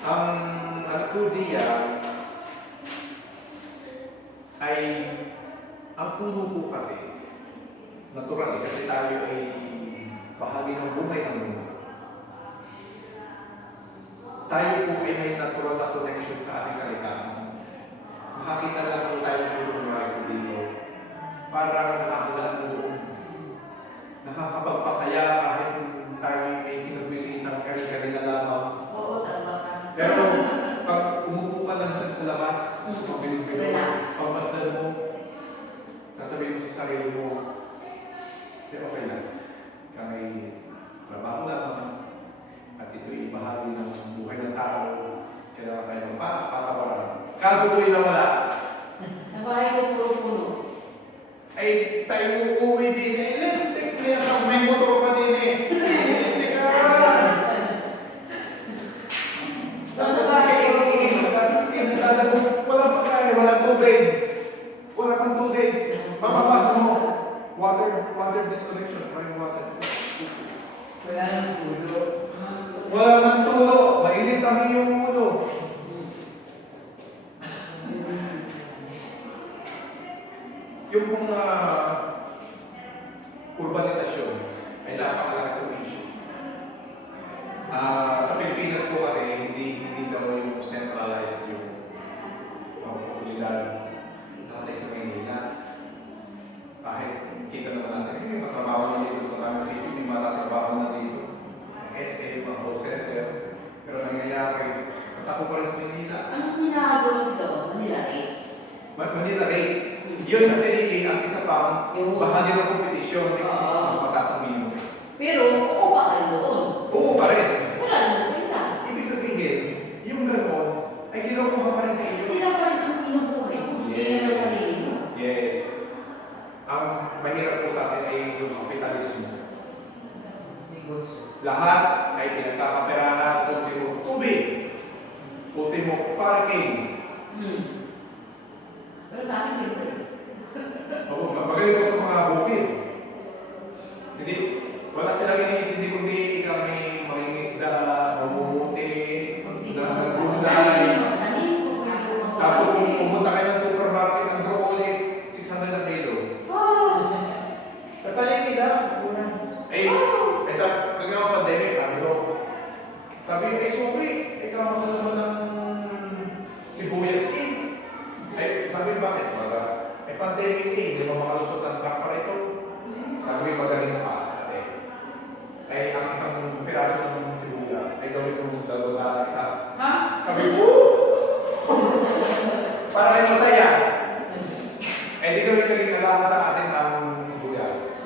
Ang po diyan ay ang puno po kasi natural kasi tayo ay bahagi ng buhay ng mundo. Tayo po ay may natural na connection sa ating kalikasan. Makakita lang po tayo ng lugar po dito para nakakagaan po, nakakapagpasaya kahit tayo may kinabwisin ng kari-kari na lamang. Oo, tama ka. Pero pag umupo ka lang sa labas, pagmasdan mo, sasabihin mo sa sarili mo, okay lang, kami trabaho lang, at ito'y bahagi ng buhay ng tao, kailangan tayo magpapatawaran. Kaso po'y nawala. Nabahay ko puno-puno. Ay, tayo uuwi din. Electric na yan. May motor pa din eh. Electric ka! Walang pagkain, walang tubig. Wala kang tubig. Papapasa mo. Water disconnection. Running water. Wala nang tulo. Wala nang tulo. Mainit ang iyong ulo. Yung mga urbanisasyon ay napakalaking issue. Sa Pilipinas po kasi hindi daw yung centralized yung oportunidad dahil sa Manila. Kahit kita naman natin, may matrabaho na dito sa Batangas City, may matatrabaho na dito. SM, mga call center. Pero nangyayari, katako pa rin sa Manila. Ang hinahabol dito, Manila Race. Manila rates. Yun na tinili ang isa pang bahagi ng kompetisyon kasi mas mataas ang minimum. Pero, oo pa ka rin doon. Oo pa rin. Wala naman kwenta. Ibig sabihin, yung gano'n ay kinukuha pa rin sa iyo. Sila pa rin ang kinukuha. Yes. Ang mahirap po sa atin ay yung kapitalismo. Lahat ay pinagkakaperahan, ultimo tubig, ultimo parking. Pero sa akin dito. Magaling po sa mga bukid. Hindi, wala silang iniintindi kundi kami mangingisda, mamumuti, nagulay. Tapos kung pumunta kayo ng supermarket, ang broccoli, 600 na kilo. Sa palengke daw, kurang. Sa kagawang pandemic, sabi ko, sorry, ikaw mahal naman ng sibuyas sabi ko, bakit? Pandemic hindi mo makalusot ng truck pa rito. Sabi ko, magaling pa. Ang isang piraso ng sibuyas, ay gawin mo dalawang isa. Ha? Sabi ko, para kayo masaya. Di gawin naging alaha sa atin ang sibuyas.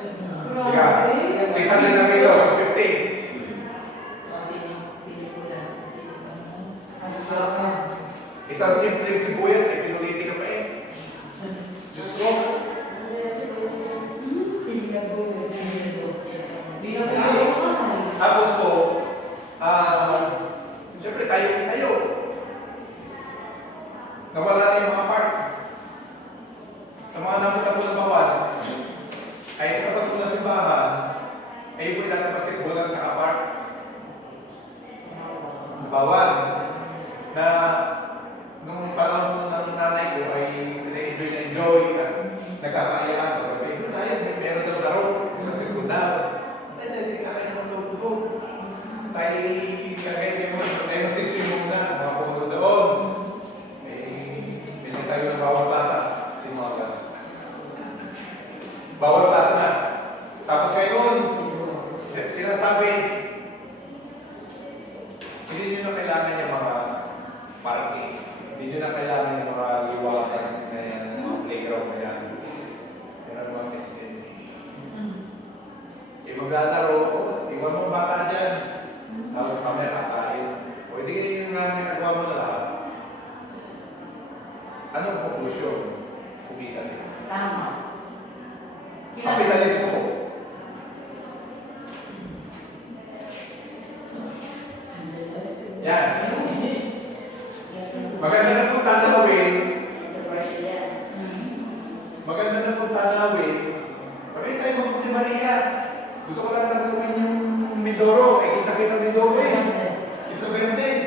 Diga, 600 na kilo, 650. Isang simpleng sibuyas ay pinuliti ka pa eh. Diyos ko. Tapos po, siyempre tayo. Nawala na yung mga park. Sa mga napunta na bawal, ay sa kapag po na simbahan, ay po natin basketball at saka park. Bawal. Na nung panahon ng nanay ko ay sila enjoy at nagkakayaan pagkabi. Doon tayo, meron daw laro. Basketball daw. Hindi ka kayo ng tugtog. Tayo kagaya tayo magsiswim na sa mga pumunod doon. Bilang tayo ng bawal plaza. Sino agad? Bawal plaza na. Tapos ngayon, sinasabi, hindi nyo na kailangan yung mga parking. Hindi nyo na kailangan yung mga liwasan na yan, mga playground na yan. Meron mga SM. Maglalaro, iwan mo bata dyan. Tapos kami kakain. O hindi kayo yung nagawa mo na lahat. Anong conclusion? Kumita sila. Tama. Kapitalismo po. Yan. Maganda na po tanawin. Maganda na po tanawin. Kami tayo magputi Maria. Gusto ko lang tanawin yung Mindoro. Kita-kita Mindoro eh. Gusto ko yun din.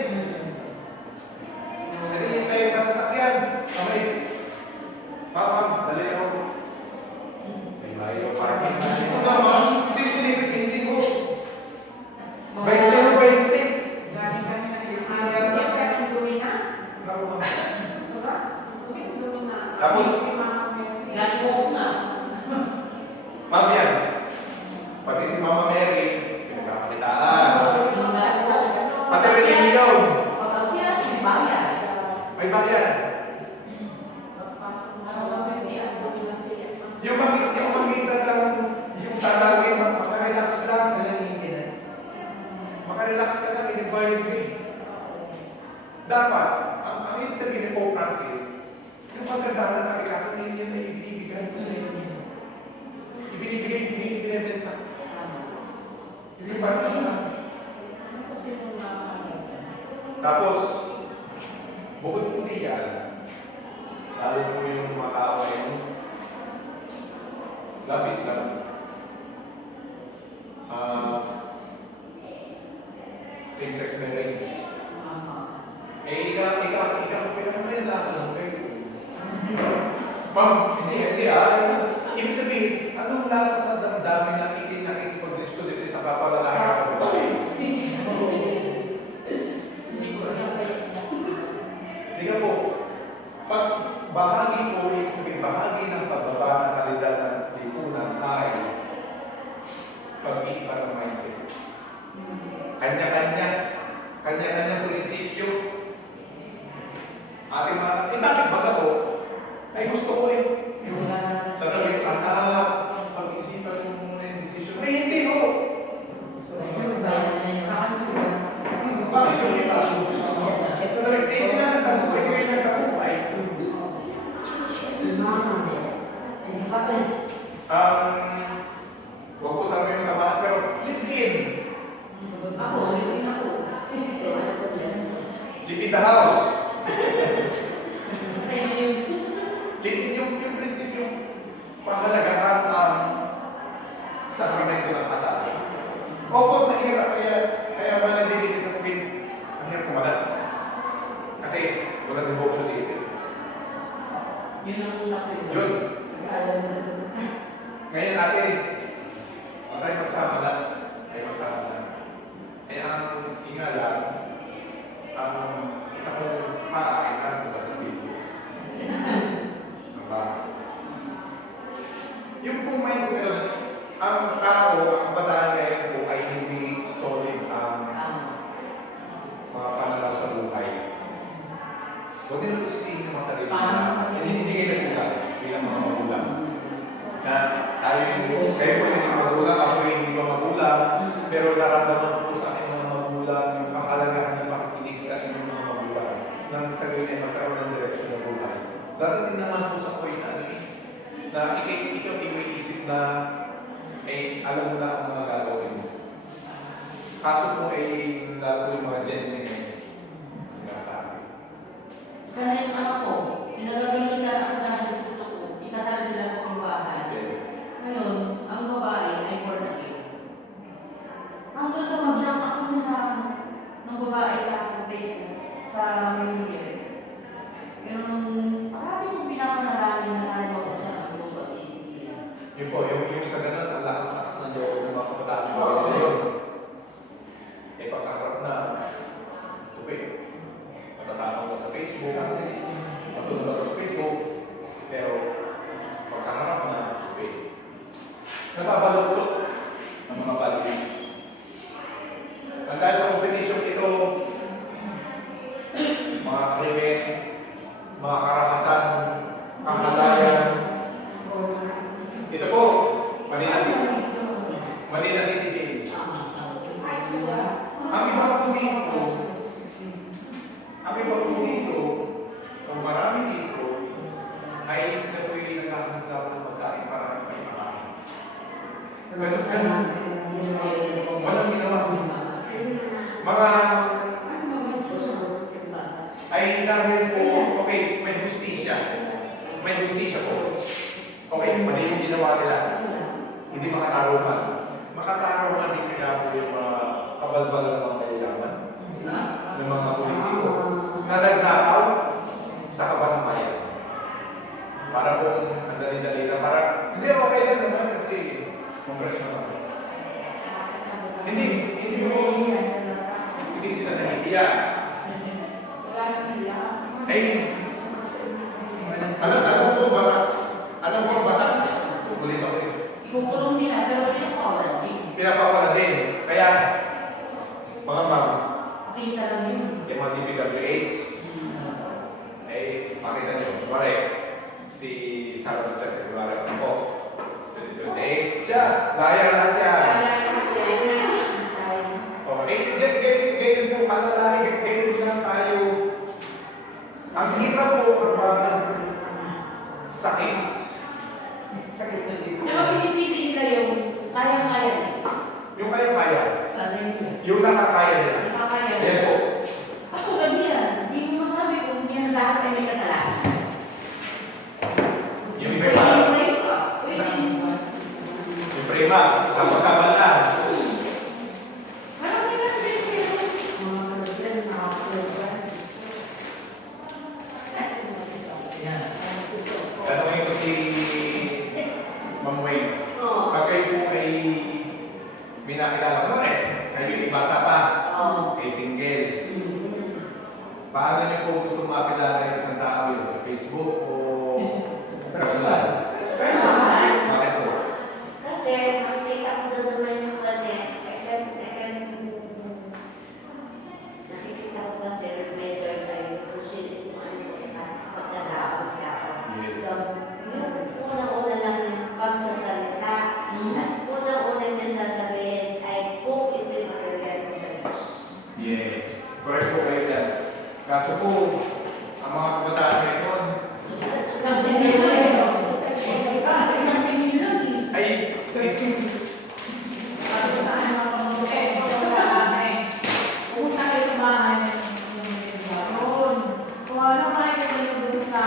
May bayan. Yung magitan lang, yung tatawin, makarelax lang. Walang maintenance. Makarelax ka lang, i-divide mo eh. Dapat, ang ibig sabihin ni Pope Francis, yung magandaan ng kalikasan, hindi yan na ibinibigay. Ibinibigay, hindi ibinibenta. Hindi para sa mga. Tapos, bukod po diyan, lalo po yung mga tao ngayon, labis lang. Same-sex marriage. Ikaw pinag mo yung lasa mo kayo. Ma'am, hindi ibig sabihin, anong lasa sa damdamin na nakikipag-gusto dito sa kapalalaki ng babae? Hindi ka po. Pag bahagi po, ibig sabihin, bahagi ng pagbaba ng kalidad ng lipunan ay pag-iiba ng mindset. Kanya-kanya prinsipyo. Ating mga, bakit ba ako? Ay gusto ko eh. Sasabihin ko, pag-isipan mo muna yung decision. Ay hindi ho! Bakit yung iba? Sasabihin, eh sila nagtagumpay, sila yung nagtagumpay. Huwag po sabihin ng tamaan, pero live-in. Live in the house. Live-in yung prinsipyo, pangalagaan ang sakramento ng kasal. Opo, mahirap. Kaya wala nalilipid sa sabihin, mahirap kumalas. Kasi walang devotion dito. Yun. Ngayon ate, huwag tayo magsama lang. Kaya ang ingala, ang isa kong paa ay nasa labas ng video. Yung pong mindset yun, ang tao, ang bataan ngayon po ay hindi solid ang mga pananaw sa buhay. Huwag din natin sisihin yung mga sarili na hindi kayo nagkulang bilang mga magulang. Na tayo kayo po hindi magulang, ako hindi pa magulang, pero naramdaman po sa aking mga magulang yung kahalagahan ng pakikinig sa inyong mga magulang nang sa ganyan ay magkaroon ng direksyon ng buhay. Darating naman po sa point na ikaw may isip na alam mo na ang mga gagawin mo. Kaso po lalo yung mga Gen Z ngayon sinasabi. Sana yung anak ko, pinagagalitan ako dahil gusto ko, ikasal sila sa aking bahay. Ngayon, ang babae ay born again. Hanggang sa mag-block ako ng babae sa Facebook, sa Messenger. Yung parati kong pinapanalangin na sana mo siya ng puso at isip nila. Yun po, yung sa ganun, ang lakas-lakas ng loob ng mga kabataan ng babae na yun. Pagkaharap na tupid. Matatapang lang sa Facebook, matulog ako sa Facebook, pero pagkaharap na tupid. Nababaluktot ng mga values. Ang dahil sa competition ito, mga krimen, mga karakasan, kamatayan. Ito po, Manila City Jail. Ang iba po dito, kung marami dito, ay sila po yung naghahanap ng pagkain para may makain. Walang ginawa. Mga ay dahil po, okay, may hustisya. May hustisya po. Okay, mali yung ginawa nila. Hindi makatarungan. Makatarungan din kaya po yung mga kabalbal ng mga kailangan ng mga politiko na nagnakaw sa kabaramayan. Para po ang dali-dali na para, hindi okay lang naman kasi congressman ako. Hindi sila nahihiya. Ay, alam ko batas. Alam ko ang batas. Bulis ako yun. Ikukulong nila, pero pinapawala din. Pinapawala din. Kaya, mga ma'am, Kita lang yun. yung mga DPWH, Eh, makita nyo, pare, si Sarah Duterte, kunwari ako po, 2028, siya, gaya lahat yan. Okay, ganyan po, kalalaki, ganyan lang tayo. Ang hirap po kapag sakit. Sakit na dito. Pero pinipili nila yung kaya-kaya. Yung kaya-kaya, Sana yun eh. yung nakakaya nila. Nakakaya. Yan po. Ako gabi yan. Hindi mo masabi kung hindi yan lahat ay may kasalanan. Yung prima, yung prima, napagkabala. Marami na sila. Mga kalagyan, nakakalaga. Yan. Tanongin ko si Ma'am Wayne. Oo. Pag kayo po ay may nakilala ko rin, kayo ay bata pa, Oo. ay single. Paano niyo po gusto makilala yung isang tao yun? Sa Facebook o personal? Personal. Bakit po? Kasi makikita ko doon naman yung nakikita ko kasi reflector tayo kung sino kung ano pagkalaon ka. Yes. So, yung unang-una lang yung pagsasalita at unang-una niya sasabihin ay kung ito'y magagaling sa Diyos. Yes. Correct po kayo dyan. Kaso po, ang mga kabataan ngayon Something nila eh. Something nila eh. ay sising. Sabi sa akin mga pamumuti, wala na eh. Pumunta kayo sa bahay. Yun. Kung ano makikita nyo doon sa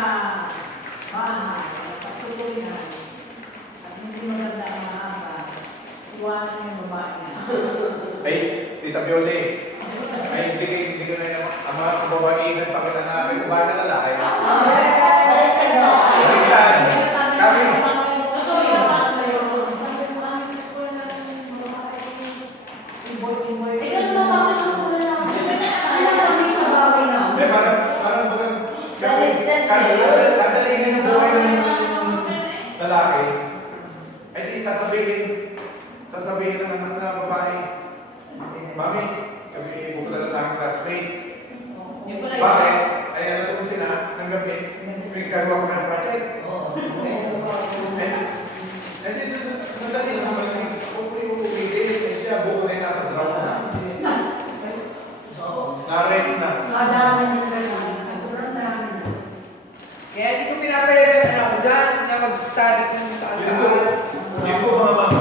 bahay, patuloy na. At hindi maganda ang maasa, iwanan mo yung babae na. Ay, Tita Biole, ay hindi ko na yun. Ang mga kababainan pa kita namin sa bahay na lalaki. Balik ka doon. Bigyan. Kami. Totoo yun. Sabi ko, ano gusto ko na inboy. Eh, ganun naman bakit ang wala. Ano kami sa bahay na? May parang Baliktad kayo. kadalihan ng buhay ng lalaki. Ay di sasabihin ng anak na babae, Mami, kami pupunta sa aking classmate. Yung pala yun. Bakit? Ay alas 11 na ng gabi, may gagawa ko ng project. Ay di madali naman kasi okay, eh siya bukas ay nasa draw na. Na-rent na. Nadami na ganun. Sobrang dami na. Kaya hindi ko pinapayagan anak ko dyan na mag-study kung saan-saan. Yun po mga ma'am,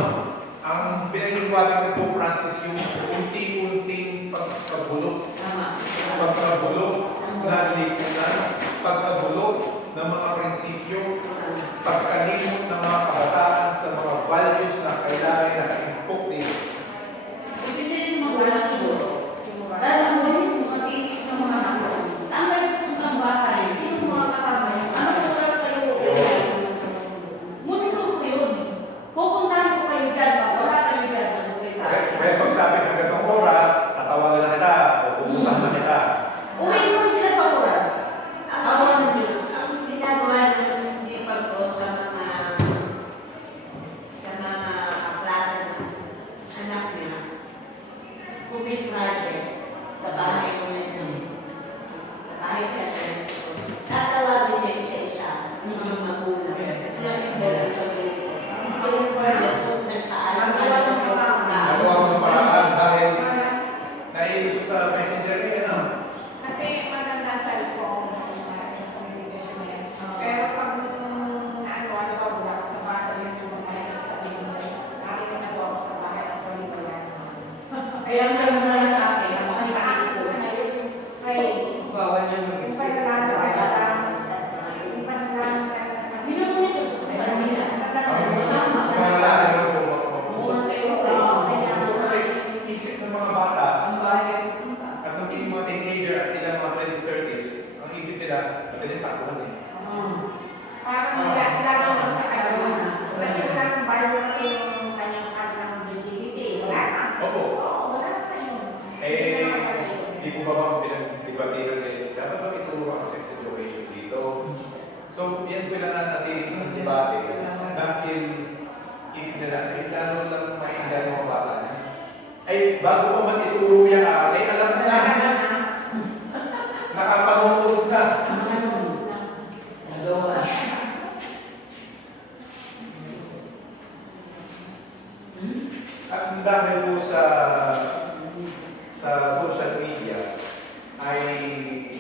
ang pinag-iwanan ko po Francis yung unti-unting pagkabulok, Tama. pagkabulok na likunan, pagkabulok ng mga prinsipyo, pagkalimot ng mga kabataan sa mga values na kailangan na naka-impok dito. Depende rin sa mga wala siguro. Dahil ang huli, mga thesis ng mga anak ko. Tama yung ang bahay. Sino mga kasama niyo? Ano kung wala kayo? Ngunit ko yun. Pupuntahan ko kayo dyan. Pag wala kayo dyan, ano kayo sa akin? Kaya pag sabi ng ganitong oras, tatawagan na kita o pupuntahan na kita. Uwi mo sila sa oras. Ako ng Diyos. Ang ginagawa ng ipag ko sa mga klase ng anak niya, COVID project sa bahay ko ngayon. Sa bahay kasi, tatawagin niya isa-isa yung magulang. Yung project ko, nagkaalam ka na yung Nagawa ko ng paraan dahil naiusap sa messenger niya na. Kasi maganda sa phone yung communication na yan. Pero pag ano ba wala sa bahay, sabihin sa bahay, sabihin mo, nakita na po ako sa bahay, actually wala. Kaya ang gano'n na lang sa akin. Ang Kasi sa masakit akin, ko. sa ngayon, ay, Bawal na yung mag-study. pagkakaroon ay alam, yung pagkakaroon talaga sa kanila. Minumuni ko sa kanila. Tama. Sa mga lalaki naman po, Muna kayo. gusto kasi isip ng mga bata Ang bahay kayo pupunta. at ng mga teenager at ilang mga 20s, 30s, ang isip nila, madaling takbuhan eh. Parang nilalang lang sa kanya. Kasi wala ng Bible kasi yung kanyang kanilang LGBT. Wala na. Opo. Oo, wala na yun. Eh, di po ba bang pinag-debatihan eh, dapat ba ituro ang sex education dito? So, yan po na natin sa debate dahil isip nila, eh, lalo lang maintindihan ng mga bata niya. Ay, bago pa man ituro yan, ay alam na, nakapanood na.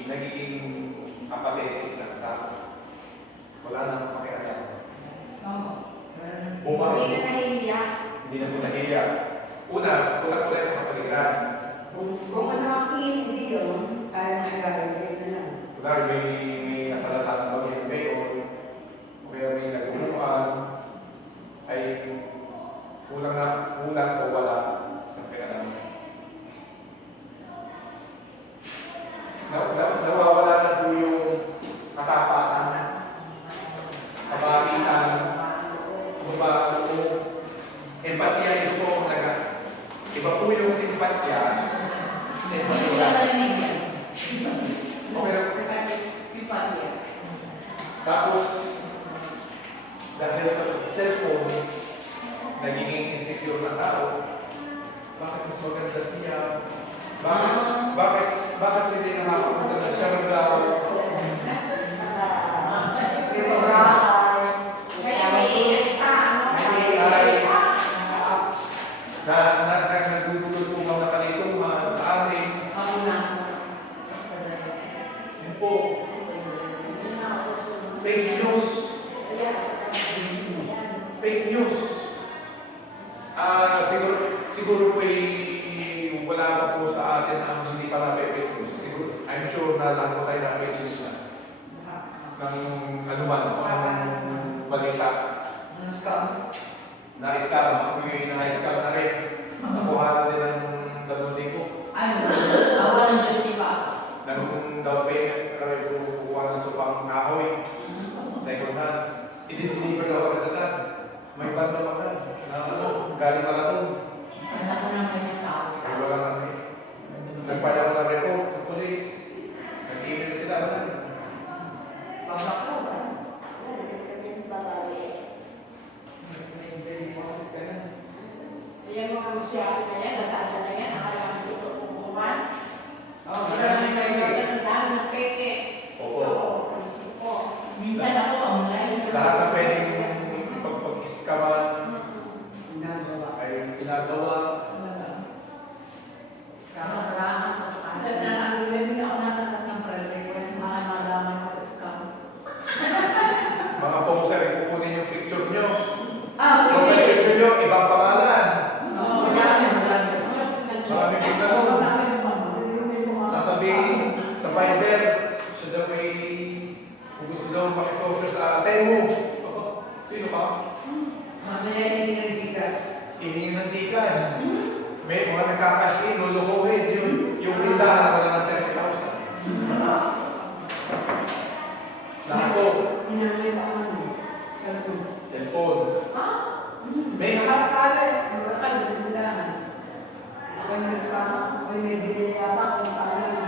nagiging apathetic ng tao. Wala nang pakialam. Tama. Hindi na nahihiya. Hindi na po nahiya. Una sa kapaligiran. Kung ano ang hindi yun, kaya na gagawin na lang. Kunwari may nasalatan ba yung mayor, o kaya may nagumuan, ay kulang o wala sa pakialam. Nawawala na po yung katapatan, kabaitan, empatya ito po ang naga. Iba po yung simpatya. Hindi ko lang narinig yan. Okay na. Pipa yan. Tapos, dahil sa cellphone, nagiging insecure na tao, bakit mas maganda siya? Bakit sila nakakapunta na siya magaw? Ito ra. Kaya may AI pa. May AI na nagdudulog mga kalituhan sa atin. Ako na. Yun po, fake news. Fake news. Siguro po wala pa po sa atin ang hindi pa na fake news. Siguro, I'm sure na lahat po tayo na fake news na. Ng anuman, ng balita. Ang scam. Na-scam, ako yung na-scam na rin. Nakuha din ng 2,000. Ano? Awa ng Diyos, di ba? Nung down payment, kami kukuha ng supang kahoy. Second hand. I-deliver daw agad-agad. May banda pa ka. Galing pala ko. Alam ko ng ganyan tao. Ay, wala na rin. Nagpaya ko ng report sa police. Nag-email sila. Babak ko ba? May deposit ka na. Ayan mga masyado na yan, nataasa na yan, nakalaman ko ito kung kuman. Oh, Maraming kailangan ng dami ng peke. Opo. Opo. Minsan ako online. Lahat na pwedeng pag-iskaman Ginagawa. ay ginagawa. Kamarahan ko. Hindi ako natatat ng friend request, mga malaman ko sa scam. Mga poster, kukunin yung picture nyo. Ah, Kung may okay. picture nyo, ibang pangalan. Marami. Maraming picture. Sasabihin sa Viber, siya daw may kung gusto daw makisosyo sa Temu. Aba, sino ka? Mamaya hindi ng Gcash. Ihingi ng Gcash. May mga nagkakash in, lulukuhin. Yung tindahan na wala ng 30,000. Lahat po. Hinamay pa man. Cellphone. May Nakakala, nagkakalimutan. May bibili yata kung paano.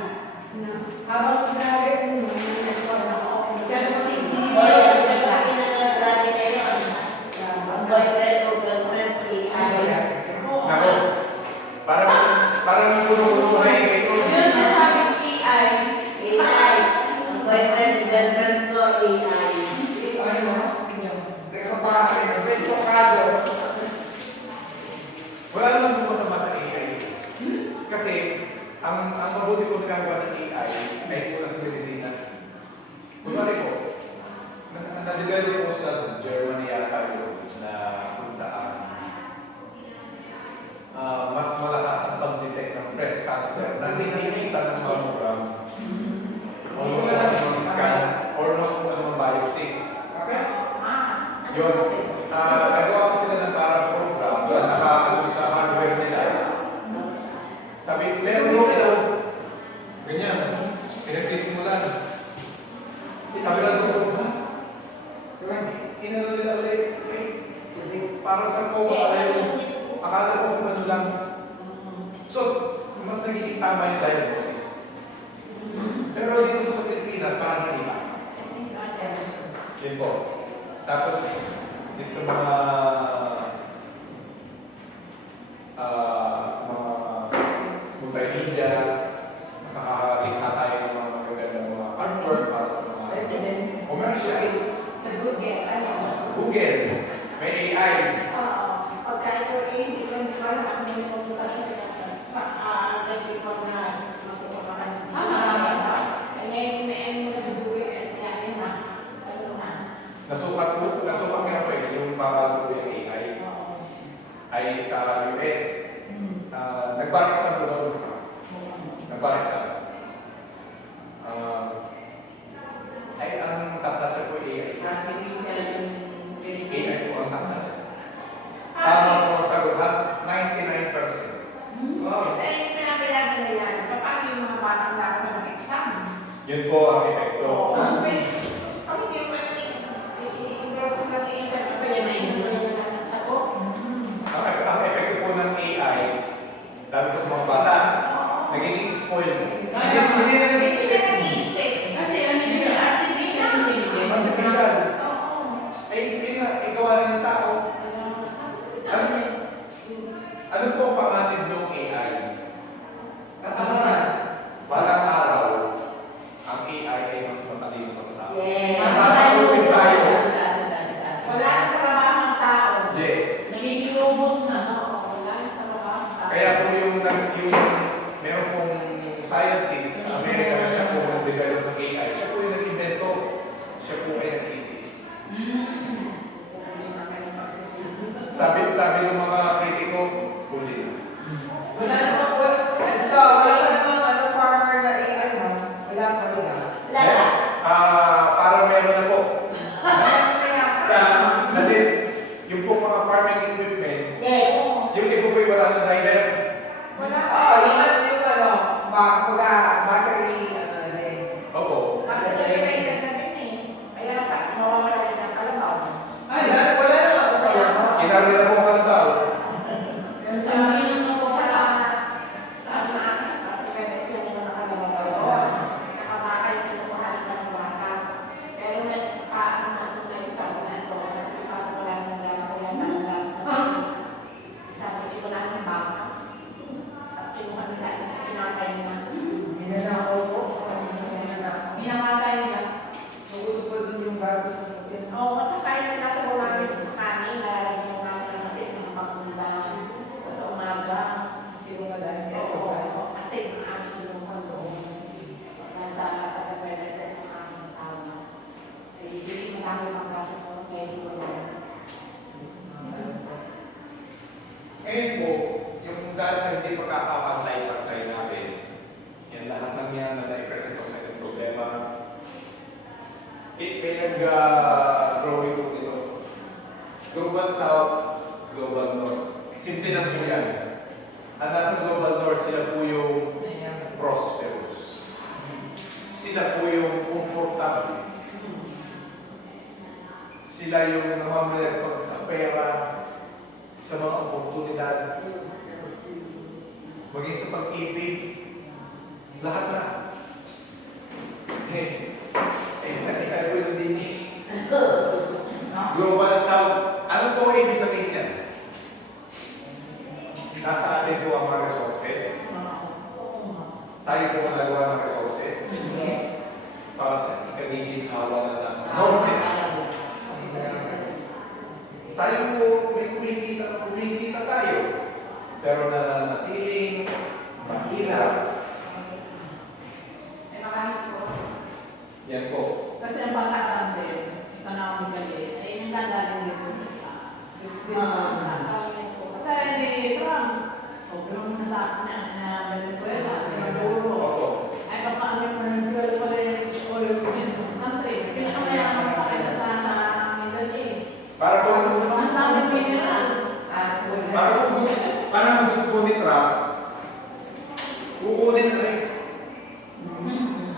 Habang nagkakali, nagkakali ako. Pero pati hindi O, nila sa laki na nag-grabe kayo. Ang boyfriend o girlfriend, Nako. Parang puro-puro na yung ito. Yun ang sabi ng AI. AI. Ang boyfriend, girlfriend ko, AI. Ano? Sa parang, medyo kado. Wala naman po masama sa AI. Kasi, ang mabuti ko nagagawa ng AI ay po sa medisina. Kunwari po, na-develop po sa Germany yata yun na kung saan mas malakas ang pag-detect ng breast cancer na pinakikita ng mammogram o ng scan or ng kung ano biopsy. Okay? Yun, nagawa ko sila ng parang program na nakakalo sa hardware nila. Sabi, pero ito, ganyan, pinagsisimulan. Sabi lang ito, ha? Inano nila ulit, parang sa ko, akala ko kung ano lang. So, mas nagiging tama yung diagnosis. Pero dito po sa Pilipinas, parang hindi pa. Yun po. Tapos, sa mga multimedia, mas nakakalikha tayo ng mga magagandang mga artwork para sa mga commercial. Sa Google, ano? Google, may AI. Oo. Pagka ito hindi ko wala akong pumunta sa nagpipon na magpupunta ka. artificial intelligence. AI po ang takot. Tama po ang sagot ha? 99%. Wow. Kasi yung pinapayagan na yan, paano yung mga batang dapat mag-exam? Yun po ang epekto. Kami hindi mo i-endorse mo lang yung sabi pa yan na yun na ng sagot. Ang epekto po ng AI, dahil po sa mga bata, nagiging spoiled. Hindi na Hindi nag-iisip. sila nag-iisip. Kasi ano yun, artificial intelligence. Artificial. Oo. Ay, sige nga, ikaw ng tao. Ano po ang panganib ng AI? Katamaran. Balang araw, ang AI ay mas matalino pa sa tao. Yes. Masasakupin tayo. Wala nang trabaho ang tao. Yes. Nagiging robot na. Oo, wala nang trabaho ang tao. Kaya po yung meron pong scientist sa Amerika na siya po nag-develop ng AI. Siya po yung nag-invento. Siya po ay nagsisi. Sabi ng mga kritiko, huli na. Wala namang, wala ka namang farmer na AI, ha? Wala pa rin, ha? Wala. Parang meron na po. Meron na yan. Sa natin, yung po mga farming equipment, Yes. yung iba po wala na driver. Wala pa. Oo, yung battery, na din. Opo. Bakit related na din eh. Kaya sa mawawala din ang kalabaw. Ay, wala namang problema. Kinari na po ang kalabaw. Pero sa akin naman po Sa sa sabi na akas, kasi pwede sila nila nakalabaw doon. Nakabaka yung pinukuhanan ng wakas. Pero mas paano natin na yung taon na ito. Sabi ko lang ng dala ko yung dalalas na sabi ko lang ng baka. At kinuha nila, kinatay nila. Minanakaw ko. Minanakaw. pinakatay nila. Gusto ko dun yung bago sa putin. Oo, kaya sila sa buwan sa kanin, nalalagyan mo namin ng asin ng pagmula sa umaga. Sino nga dahil kaya sa Oo, bago? asin ang aming inuman doon. Nasa pagkapwede ng aming asawa. Eh, hindi madami pang gatos sa kaya hindi mo yan. Ngayon po, yung dahil sa hindi pagkakapantay-pantay natin, yan lahat ng yan na na-present ko sa itong problema, may nag-growing po dito. Global South, Global North. Simple lang po yan. Ang nasa Global North, sila po yung prosperous. Sila po yung comfortable. Sila yung namamalagpag sa pera, sa mga oportunidad, maging sa pag-ibig, lahat na. Nakita ko yung din. Global South, ano po ang ibig sabihin niyan? Nasa atin po ang mga resources. Tayo po ang nagawa ng resources para sa ikagiginhawa na nasa norte. Tayo po may kumikita tayo. Pero nananatiling mahirap. Eh, marami po. Yan po. Kasi ang pagkakang din, ito na ako magalit, ay yung gagaling dito sa kaya ni Trump, sobrang nasa akin na Venezuela, Maduro. Opo. Ay, papaano yung Venezuela pala yung oil country. Pinakamayaman pa kayo sa Middle East. Para po, Ang dami mineral. parang gusto po ni Trump, kukunin na rin.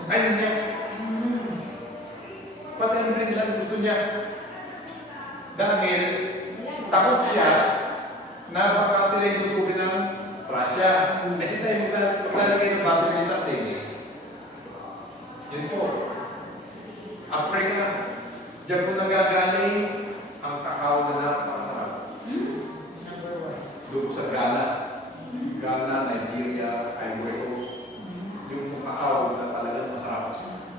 Ay, hindi. Pati ang Greenland gusto niya. Dahil takot siya na baka sila yung gusukin ng Russia. At di tayo maglalagay ng base militar din eh. Yun po. Africa, diyan po nagagaling ang kakao na napakasarap. Doon po sa Ghana. Ghana, Nigeria, Ivory Coast. Yung kakao na talagang masarap.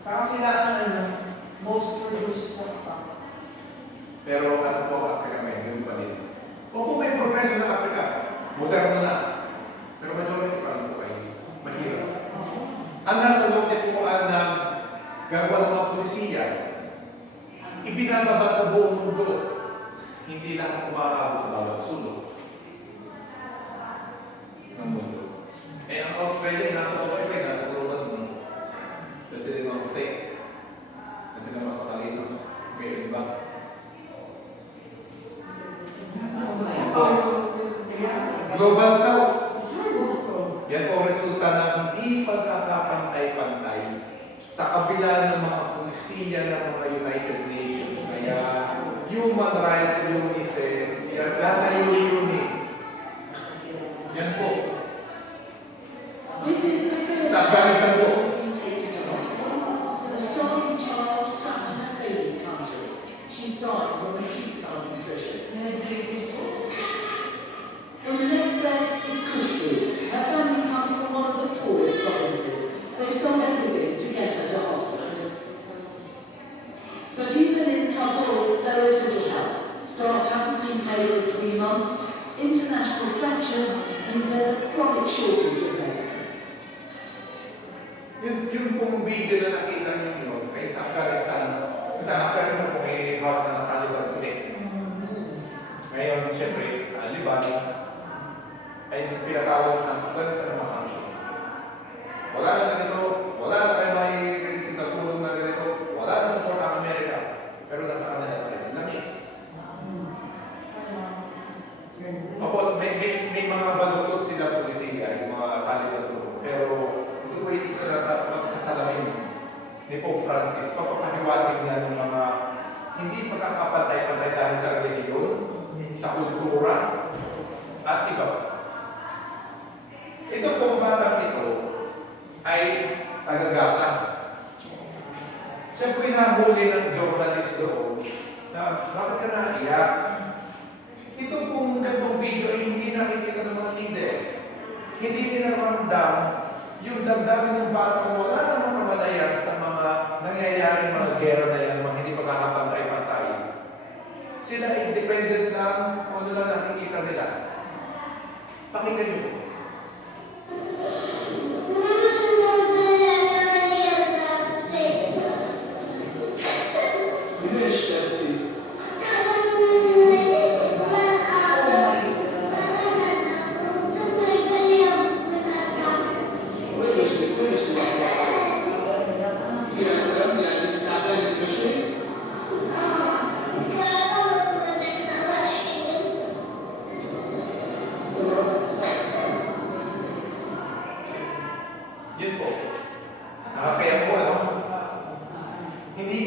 Parang sila ang most produced na pa. Pero ano po ang Africa may yun pa din. Opo, may progreso ng Africa. Moderno na. Pero majority pa rin po kayo. Mahirap. Ang nasa lote po na gagawa ng mga polisiya, ibinababa sa buong mundo. Hindi lahat umaabot sa bawat sulok ng mundo. Eh, ang Australia, nasa lote pa, nasa global mundo. Kasi sila yung mga puti. Kasi sila mas matalino. May ba? Yeah. Global South. Yan po ang resulta ng hindi pagkakapantay-pantay sa kabila ng mga pulisiya ng mga United Nations. Kaya human rights, UNICEF, yan lahat na yun eh. Yan po. This is the Sa Afghanistan po. A strong charge trapped in a failing country. She's died from acute malnutrition. On the next bed is Khushbu. Her family comes from one of the poorest provinces. They've sold everything to get her to hospital. But even in Kabul, there is little help. Staff haven't been paid for 3 months. International sanctions means there's a chronic shortage of medicine. Yung pong video na nakita ninyo kay sa Afghanistan, kasi ang Afghanistan po may hawak na ng Taliban ulit. Ngayon, siyempre, Taliban ay pinatawag ng Afghanistan ng masanction. Wala na ganito, wala na kayo may sinasulong na ganito, wala na support ang Amerika, pero nasa kanila pa rin. Langis. Opo, may mga balutot sila polisiya, yung mga Taliban doon. Pero ito po yung isa na sa pagsasalamin ni Pope Francis, papapahiwatig niya ng mga hindi pagkakapantay-pantay dahil sa religiyon, sa kultura, at iba pa. Ito pong batang ito ay tagagasa. Siya po'y nahuli ng journalist doon na bakit ka naiyak? Ito pong gantong video ay hindi nakikita ng mga leader. Hindi ninaramdam yung damdamin ng batang wala namang kamalayan sa mga nangyayaring mga gera na yan, mga hindi pagkakapantay-pantay. Sila independent lang kung ano lang nakikita nila. Pakinggan niyo po. Yun po. Kaya po, ano? Hindi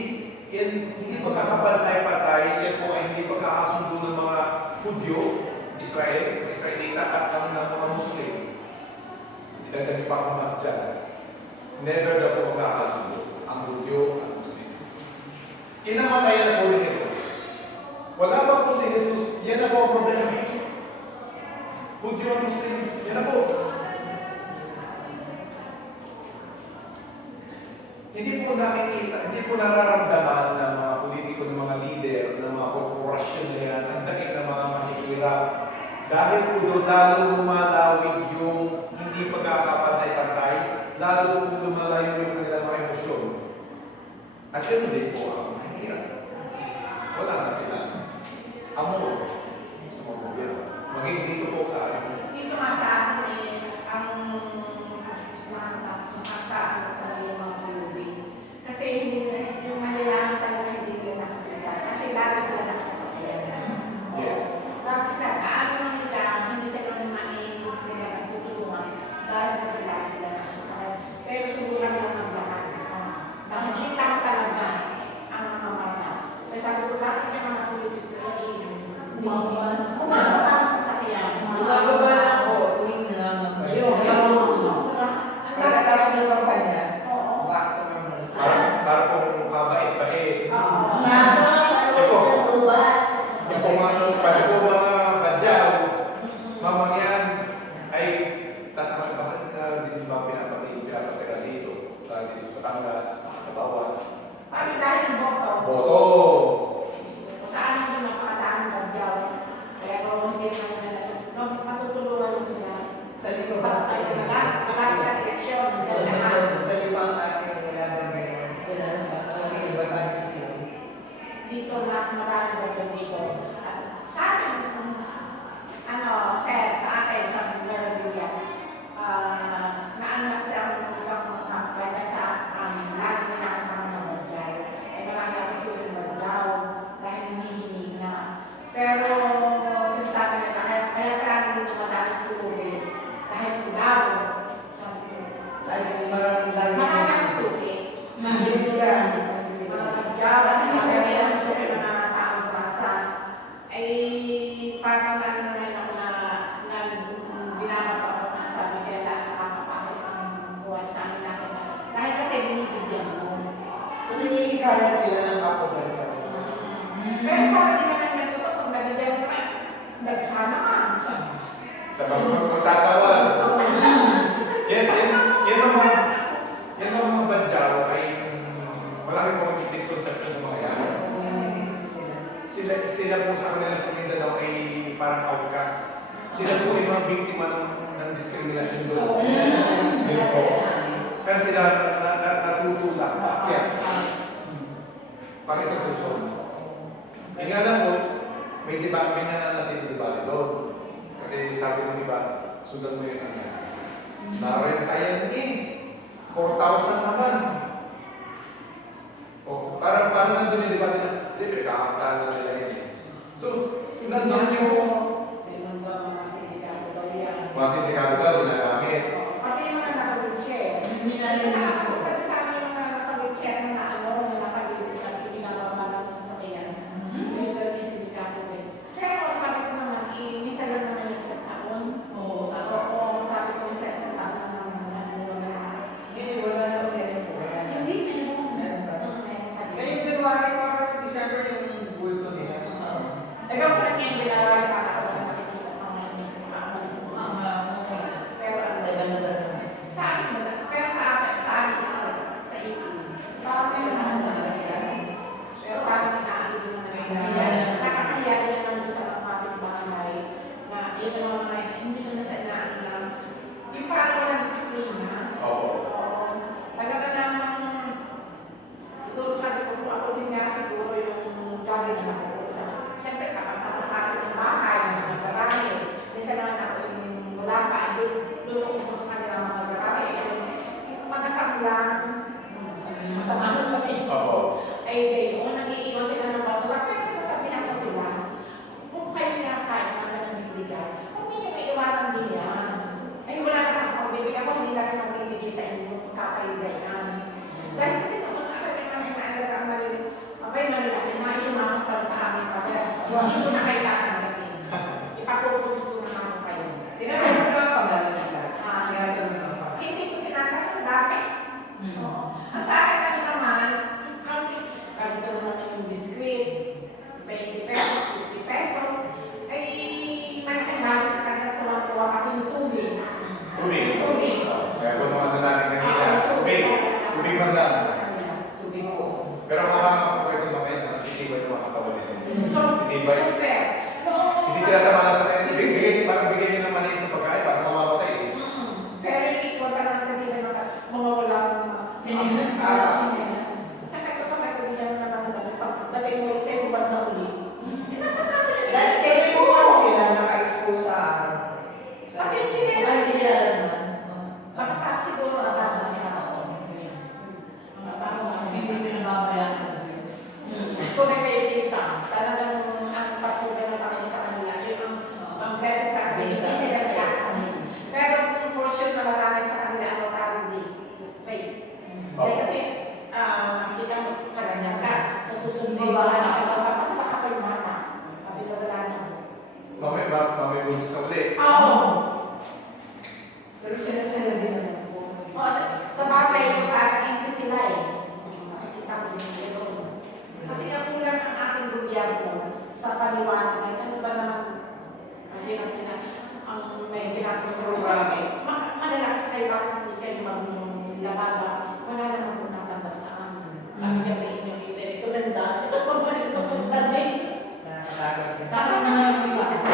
pagkakapantay-pantay, yan po ay hindi pagkakasundo ng mga Hudyo, Israelita at ng mga Muslim. Idagdag pa ang mas dyan. Never daw po magkakasundo ang Hudyo at Muslim. Kinamatayan na po ni Jesus. Wala pa po si Jesus, yan na po ang problema. Hudyo at Muslim, yan na po. Hindi po nakikita, hindi po nararamdaman ng mga politiko, ng mga leader, ng mga korporasyon na yan, ang daig ng mga mahihirap. Dahil po doon, lalo lumalawig yung hindi pagkakapantay-pantay, lalo po lumalayo yung kanilang mga emosyon. At yun din po ang mahirap. Wala na sila. Amor sa mga gobyerno. Maging dito po sa akin. Dito nga sa atin ang makakatawa talaga yung mga pulubi. Kasi yung mayayaman talaga hindi nila nakikita. Kasi lagi sila nakasasakyan. Yes. Lagi sila, kaano lang sila, hindi sila naman nagtutulungan. Dahil kasi lagi sila nakasasakyan. Pero subukan nila maglahat. Nakikita mo talaga ang mga mata. Kaya sabi ko, bakit yung mga politiko umababa na sasakyan? Gumagawa lang ako, tuwing na kayo. Pagkatapos ng kampanya, back to normal. Para pong kabait-bait. Ano ba? Yung po mga badyaw, mamang yan, ay bakit ka din ba pinapatira dito? Dito sa Batangas, sa bawat. Paano dahil ng boto? Boto! Sa amin yung napakadaming bagyaw. Pero hindi naman nila. Matutulungan mo sila. Sa likod ba? Malapit na eleksyon. Sa libang aking laban ngayon. Ang iba tayo siya. Dito na maraming bagyaw dito. At sa atin, sa akin, sa Merabilla, naano na kasi ako ng ibang mga kampanya sa amin. Lagi na ako mga bagyaw. Marami ako sulit bagyaw. hikayat sila ng kapulan. Pero para di naman yung totoo, kung nabigyan mo ka, nagsana ka. Sa magtatawan. Yan ang mga badyaro ay malaki pong misconception sa mga yan. Sila po sa kanila sa Mindanao ay parang outcast. Sila po ay mga biktima ng discrimination doon. Dito. Kaya sila natutulak. Bakit? Bakit ito sa Luzon? Yung alam mo, may nananatiling debate doon. Kasi sabi ng iba, sundan mo yung isang yan. Na-rent yan eh. 4,000 naman. O, parang nandun yung debate na, hindi, pinakakataan na nila yun. So, nandun yung mga sindikato ba, ginagamit. Pati yung mga naka-wheelchair. Hindi na rin ako. Pati sa amin yung mga naka-wheelchair na nakalimutan at pinababa ng sasakyan. Yung gabi sindikato rin. Pero sabi ko naman, minsan lang naman yung isang taon. Oo, Oo, sabi ko minsan isang taon na naman. Hindi, wala na ulit. Hindi, meron. Meron pa. Meron pa din. Ngayong January parang December yung bulto nila. Ikaw po kasi yung ginawa yung para ko na nakikita ko mga hindi ko makakalis sa mga. Pero ano, Sa ibang lugar naman. sa akin wala. Pero sa akin, sa EP. Parang may mga talaga. Pero parang inaano din naman. Nakakahiya din naman doon sa mga kapitbahay na yun naman mga hindi naman sa inaano na yung parang walang disiplina. Oo. Oo. Talaga namang siguro sabi ko kung ako din nga siguro yung gagawin na ako. Siyempre kapag ako sa akin ng bahay, ng garahe, minsan naman ako yung wala pa, doon ko sa kanila mga garahe. Yung mag-asam lang, masama ko sabihin. Oo. Ay, kung nag-iiwan sila ng basura, pero sinasabihan ko sila, kung kayo nga kahit na nagbibigay, kung hindi nyo iiwanan din yan. Ay, wala naman ako magbibigay. Ako hindi lang magbibigay sa inyo, kakayugay yan. Dahil kasi noon, ako may mga inaalaga ang malalaki na sumasaktan sa amin pa rin. Hindi ko na kayo tatanggapin. Ipapupulis ko na ako kayo. Tinatanong ka ang pangalan nila. Ah, Tinatanong ka pa. hindi ko tinatanggap sa dami. Oo. Ang sa akin lang naman, kahit ko naman yung biskuit, 20 pesos, 50 pesos, ay malaking bagay sa kanya tuwa-tuwa ako yung tubig. Tubig. Tubig. Kaya kung mga nananaling kanina, tubig. Tubig man lang. Tubig ko. Pero makakama po kayo sa mga yan, natitibay yung mga katawan nila. Titibay. Super. Noong- Hindi tinatama sa kanila. Parang bigyan nyo ng mali sa pagkain, parang mamamatay eh. Pero yung ikaw ka lang kanina mga wala mga Sinilas. Tsaka ito pa kayo bigyan mo naman ng pagdali mo sa iyo ba na uli? Nasa camera. Dahil kaya po sila naka-expose sa Pati sila na. Ay, hindi alam naman. Makatap siguro ang tama ng tao. Hindi pinababayaan. Kung nakikita, talagang ang pagkuha ng Panginoon sa kanila, yung ang blessing sa kanila, hindi sila nagkakasamin. Pero kung portion na marami sa kanila, ano tawag di? Dahil kasi, nakikita mo kaganyan ka, sa susunod mo wala na kayo, kasi baka pa yung bata. Sabi ka wala na. Mamay buntis na uli. Oo! Pero sila din naman po. O, sa bagay, yung parang easy sila eh. Nakikita mo din yun. Kasi ang kulang ang ating gobyerno sa paliwanag na ano ba naman ang hirap nila ang may ginagawa sa rusa. Malalakas kayo, bakit hindi kayo maglabada? Wala naman po natanggap sa amin. Kami kami inyong ito-recommenda. Ito po ba ito-recommenda din? Nakakagod. Bakit naman yung iwas?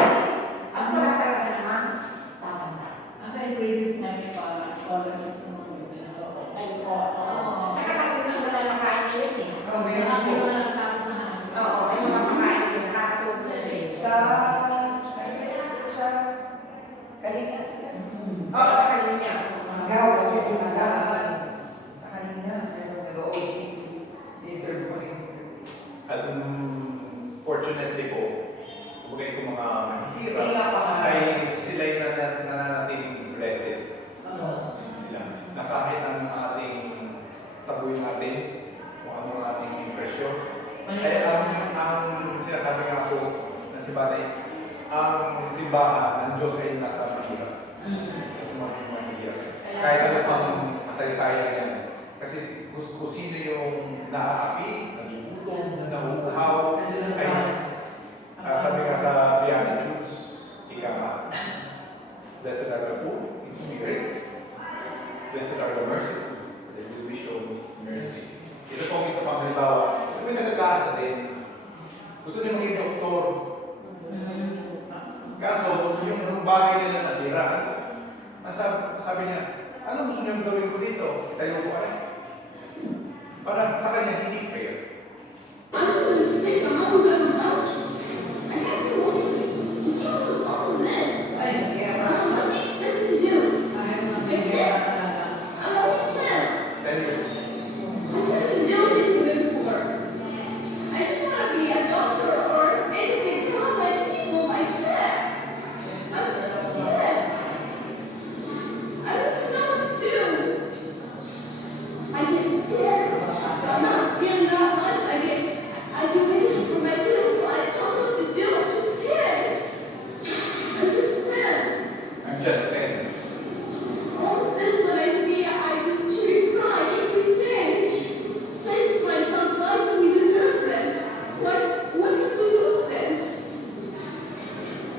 At wala talaga naman tatanda. Asa yung previous namin para scholarship sa mga lugar. Ayun po. Tsaka natin sila tayo makain ngayon eh. Oh, meron po. Oo, may mga makain din. Nakakatulog na eh. Sa Kalinga. Oo, sa kanya. Magaw, yung magahan. Sa kanina, meron nag-OGC. Dito po rin. At fortunately po, kumbaga itong mga mahihirap Hindi nga pa nga. ay sila'y nananatiling blessed. Sila. Na kahit ang ating tabuin natin, kung ano ang ating impresyon, ay ang sinasabi nga po na si Batay, ang simbahan ng Diyos ay nasa mahirap. Nasa mga mahirap. Kahit ano pang kasaysayan yan. Kasi kung sino yung yung naaapi, nagugutom, nauuhaw, Nandiyan ang ay, sabi nga sa Beatitudes, ika nga, blessed are the poor in spirit, blessed are the merciful, they will be shown mercy. Ito po ang isa pang halimbawa. Kung may nagkakaasa din, gusto niyo maging doktor, kaso yung bagay nila nasira, sabi niya, ano gusto niyo gawin ko dito? Tayo ko ay. Parang sa kanya, hindi fair. I'm not sick. I'm always overwhelmed. I can't do all of this. Ay, kaya ba? What do you expect me to do? Ayaw na kaya talaga. I'm only 10. Tell you. I've never been anything good before. I just want to be a doctor or anything taught by people. I can't. I'm just can't. I don't even know what to do. I get scared, but not really that much. I do anything for my little, but I don't know what to do. I'm just 10. I'm just 10. I'm just 10. All of this when I see it, I literally cry every day. Saying to myself, why do we deserve this? What did we do to this?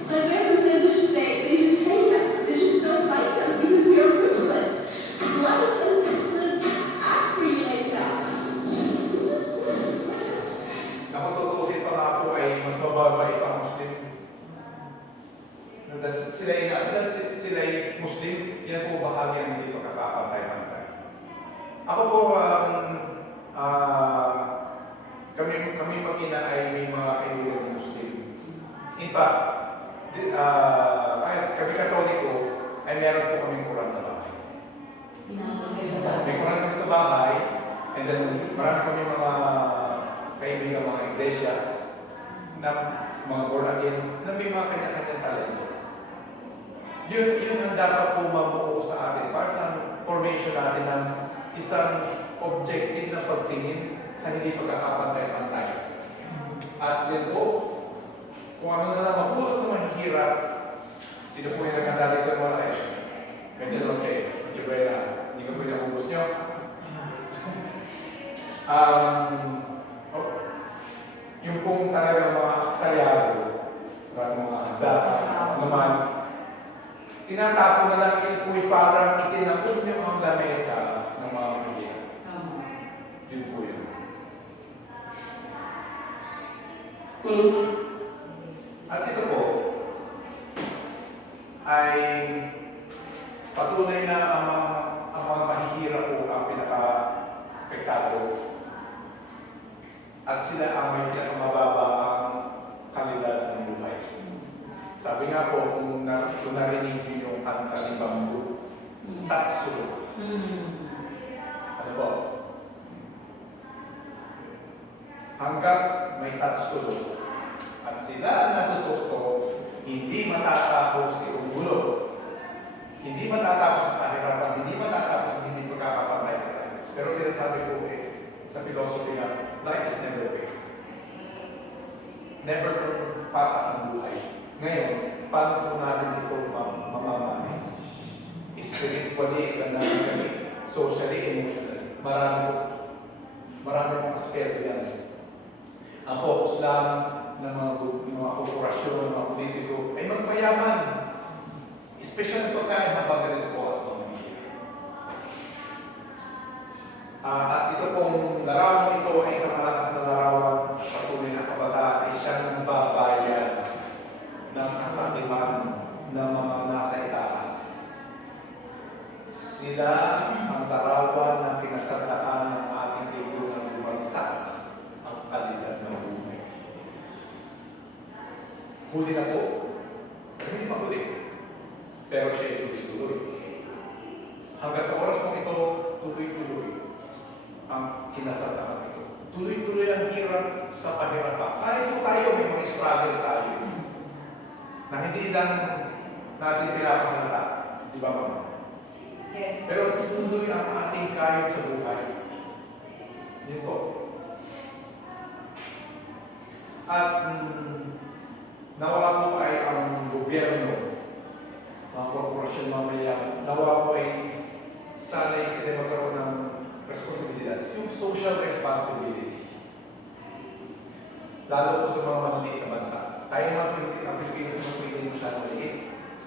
My parents said they just hate us. They just don't like us because we are useless. Why would this person act for you like that? Ako tutusin pa nga po ay mas mababait ang Muslim. Sila ay Muslim, yan po bahagi ng hindi pagkakapantay-pantay. Ako po, kami mag-ina ay may mga kaibigan Muslim. In fact, kahit kami Katoliko, ay meron po kaming Quran sa bahay. May Quran kami sa bahay, and then marami kami mga kaibigan, mga iglesia, na mga born again, na may mga kanya-kanyang talento. Yun ang dapat po mabuo sa atin. Part ng formation natin ng isang objective na pagtingin sa hindi pagkakapantay-pantay. At yes po, kung ano na lang mapulot ng mahihirap, sino po yung naganda dito ng mga kayo? Medyo Noche, Medyo Buena, hindi ko po yung nakubos nyo. Yung pong talaga mga aksalyado, para sa mga handa, naman, tinatapon na lang yun po parang itinapon nyo ang lamesa ng mga mahirap. Yun po yun. At ito po, ay patunay na ang mga mahihirap po ang pinaka-apektado. At sila ang may pinakamababa ang kalidad ng buhay. Sabi nga po, kung narinig niyo yung kanta ni Bamboo, Tatsulo. Ano po? Hanggat may Tatsulo at sila nasa tuktok, hindi matatapos itong gulo. Hindi matatapos ang kahirapan, hindi matatapos ang hindi pagkakapantay-pantay. Pero sinasabi ko sa philosophy na life is never fair. Never patas ang buhay. Ngayon, paano po natin ito mamamanage? Spiritually, economically, socially, emotionally. Marami pong aspeto yan. Ang focus lang ng mga korporasyon, ng mga politiko, ay magpayaman. Especially pagkain habang ganito po as pamilya. At ito pong larawang ito ay isang malakas na larawan patuloy na kabataan ay siyang nagbabayad ng kasakiman ng mga nasa itaas. Sila ang larawan ng kinasandaan ng ating libro ng bumagsak ang kalidad ng buhay. Huli na po. Hindi pa huli. Pero siya tuloy-tuloy. Hanggang sa oras pong ito, tuloy-tuloy ang kinasandaan ito. Tuloy-tuloy ang hirap sa kahirapan. Kahit po tayo may mga struggle sa atin na hindi lang natin pinapahalata. Di ba, ma'am? Yes. Pero tuloy ang ating kayod sa buhay. Yun po. At nawa po ay ang gobyerno, mga korporasyon mamaya, nawa po ay sanay sila magkaroon ng responsibilidad. Yung social responsibility. Lalo po sa mga maliliit na bansa. Tayo naman po ang Pilipinas naman po hindi masyado maliit.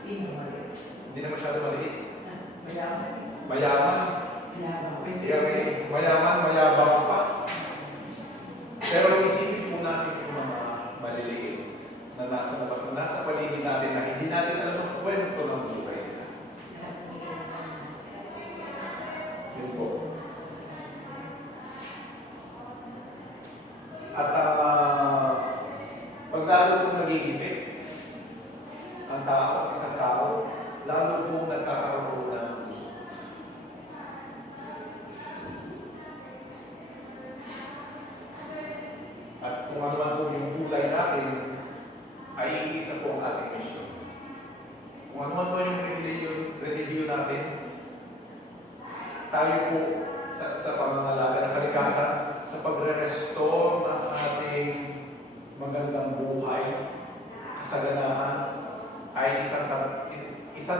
Hindi na masyado maliit. Mayaman. Mayaman, mayabang pa. Pero isipin po natin yung mga maliliit na nasa labas, na nasa paligid natin na hindi natin alam ang kwento ng buhay nila. Yun po. At pag lalo pong nagigipit ang tao, isang tao, lalo pong nagkakaroon ng gusto. At kung ano man po yung kulay natin, ay isa po ang ating mission. Kung ano man po yung religion natin, tayo po sa pangangalaga ng kalikasan, sa pagre-restore ng ating magandang buhay, kasaganahan, ay isang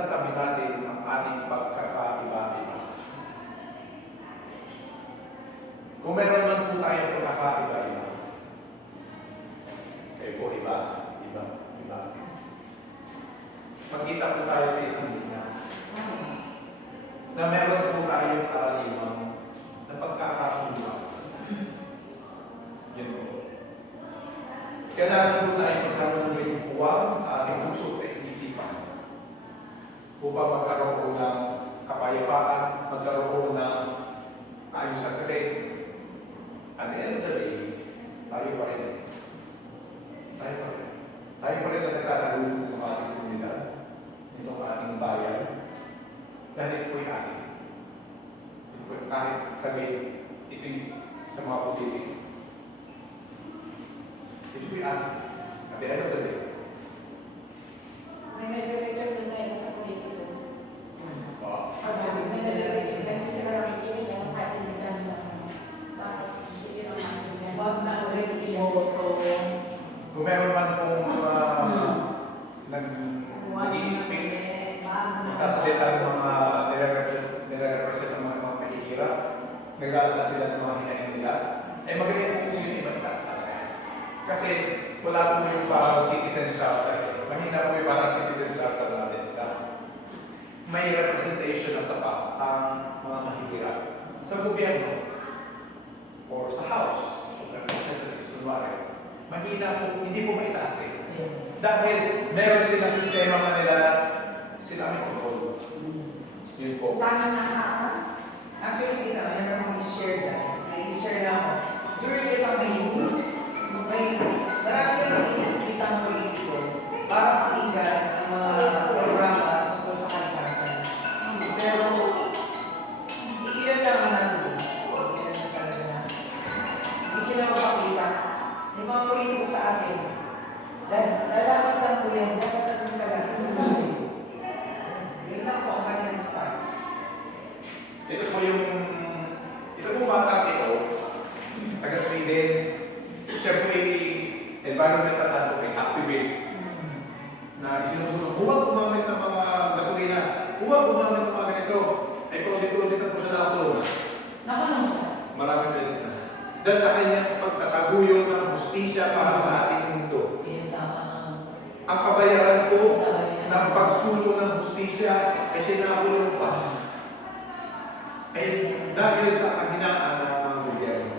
tabi natin ang ating pagkakaiba-iba. Kung meron man po tayong pagkakaiba-iba, po, iba. Magkita po tayo sa isang gitna na meron po tayong kalimang na pagkakasunduan. Yan po. Kailangan po tayo magkaroon ng puwang sa ating puso at isipan upang magkaroon po ng kapayapaan, magkaroon ng ayusan. Kasi at the end of the day, tayo pa rin. Tayo pa rin na nagtatalong ng ating komunidad, itong ating bayan, dahil ito po'y atin. Ito po'y kahit sabihin, ito'y sa mga pulitik. Ito po'y atin. At the end of the day. May nag-director din tayo sa politiko. May sila nakikinig ang kaibigan mo. Tapos, sige naman. Huwag na ulit iboto. Kung meron man pong nag-i-speak, nasasalita ng mga nire-represent ng mga kahihirap, naglalala sila ng mga hinahin nila, ay magaling po yung ibang itas talaga. Kasi wala po yung parang citizen's charter. Mahina po yung parang citizen's charter natin. May representation na sapat ang mga mahihirap sa gobyerno or sa house of representatives, kunwari. Mahina po, hindi po maitaas eh. Dahil meron silang sistema kanila na sila may control. Yun po. Tama na ka. Actually, dito, meron akong i-share dyan. May i-share na ako. During itong may marami yung inikitang politiko para pakinggan ang mga programa tungkol sa kalikasan. Pero, ilan lang ang nandun. Ilan lang talaga na. Hindi sila mapakita. Yung mga politiko sa atin, lalakad lang po yan, dapat natin talaga. Yun lang po ang kanilang style. Ito po bata ito, taga Sweden, siya po environmental advocate, activist, na isinusunod, huwag gumamit ng mga gasolina, huwag gumamit ng mga ganito, ay paulit-ulit na po siya nakakulong. Nakulong siya. Maraming beses na. Dahil sa kanyang pagtataguyo ng hustisya para sa ating mundo. Ang kabayaran po ng pagsulo ng hustisya ay sinakulong pa. Ay dahil sa kahinaan ng mga gobyerno.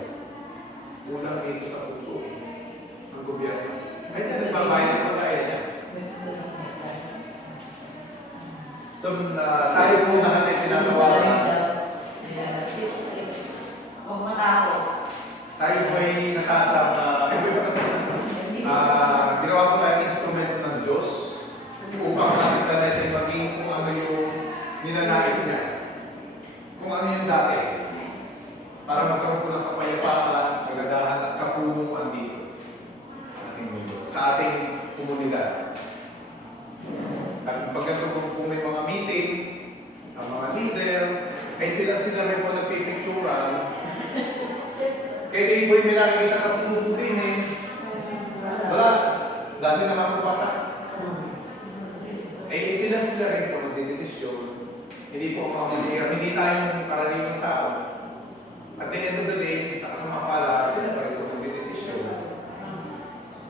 Unang dito sa puso ng gobyerno. Ay na nagbabayad ng pagkaya niya. So tayo po lahat ay tinatawagan. Huwag matakot. Tayo po ay nakasama. Ginawa ko tayong instrumento ng Diyos upang makita natin maging kung ano yung ninanais niya. Kung ano yung dati. Para magkaroon po ng kapayapaan, kagandahan at kapunuan dito sa ating mundo, sa ating komunidad. At pagkatapos po may mga meeting, ang mga leader, ay sila rin po nagpipicturan. Kaya di po yung may nakikita na tumubukin eh. Wala. Dati nakakupata. Eh sila rin po nagdidesisyon. Hindi po mga mahirap. Hindi tayong karaniwang tao. At the end of the day, sa kasama pala, sila pa rin kung magdidesisyon.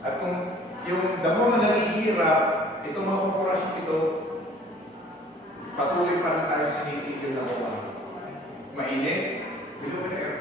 At kung yung damo na nangihirap, itong mga korporasyon ito, patuloy pa rin tayo sinisigil na kuwan. Mainit, bilo ka na aircon.